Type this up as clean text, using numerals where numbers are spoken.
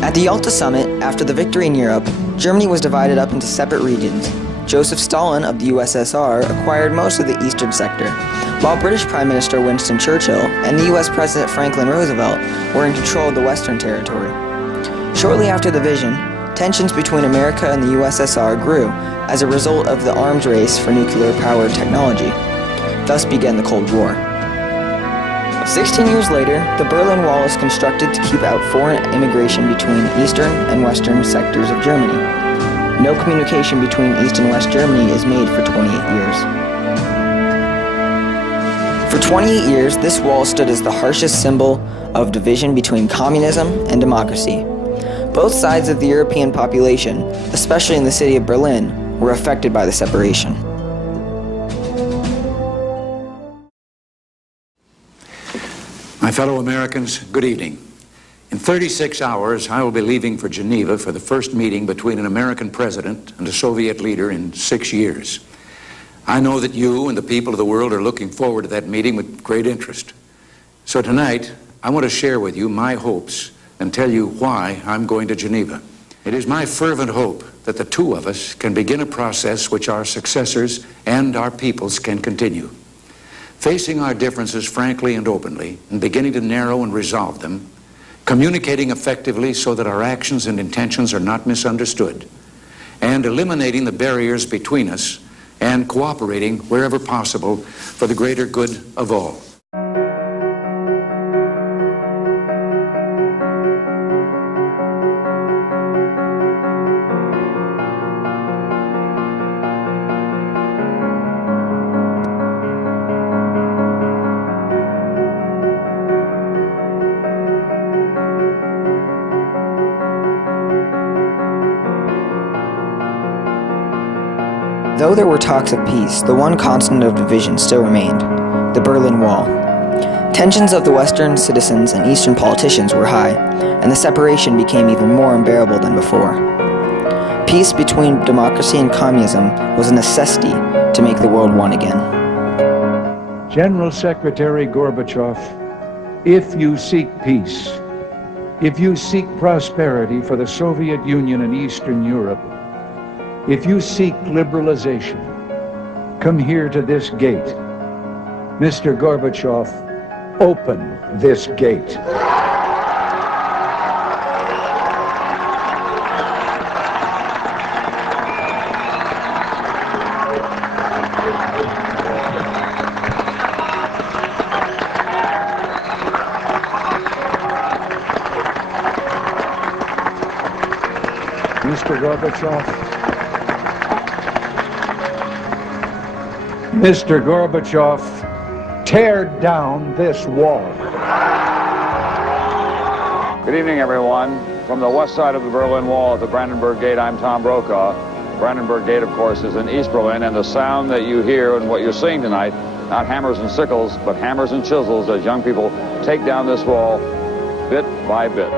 At the Yalta Summit, after the victory in Europe, Germany was divided up into separate regions. Joseph Stalin of the USSR acquired most of the eastern sector, while British Prime Minister Winston Churchill and the US President Franklin Roosevelt were in control of the Western territory. Shortly after the division, tensions between America and the USSR grew as a result of the arms race for nuclear-powered technology. Thus began the Cold War. 16 years later, the Berlin Wall is constructed to keep out foreign immigration between eastern and western sectors of Germany. No communication between East and West Germany is made for 28 years. For 28 years, this wall stood as the harshest symbol of division between communism and democracy. Both sides of the European population, especially in the city of Berlin, were affected by the separation. My fellow Americans, good evening. In 36 hours, I will be leaving for Geneva for the first meeting between an American president and a Soviet leader in 6 years. I know that you and the people of the world are looking forward to that meeting with great interest. So tonight, I want to share with you my hopes and tell you why I'm going to Geneva. It is my fervent hope that the two of us can begin a process which our successors and our peoples can continue. Facing our differences frankly and openly, and beginning to narrow and resolve them, communicating effectively so that our actions and intentions are not misunderstood, and eliminating the barriers between us, and cooperating wherever possible for the greater good of all. Though there were talks of peace, the one constant of division still remained: the Berlin Wall. Tensions of the Western citizens and Eastern politicians were high, and the separation became even more unbearable than before. Peace between democracy and communism was a necessity to make the world one again. General Secretary Gorbachev, if you seek peace, if you seek prosperity for the Soviet Union and Eastern Europe, if you seek liberalization, come here to this gate. Mr. Gorbachev, open this gate. Mr. Gorbachev, Mr. Gorbachev, tear down this wall. Good evening, everyone. From the west side of the Berlin Wall at the Brandenburg Gate, I'm Tom Brokaw. Brandenburg Gate, of course, is in East Berlin, and the sound that you hear and what you're seeing tonight, not hammers and sickles, but hammers and chisels as young people take down this wall bit by bit.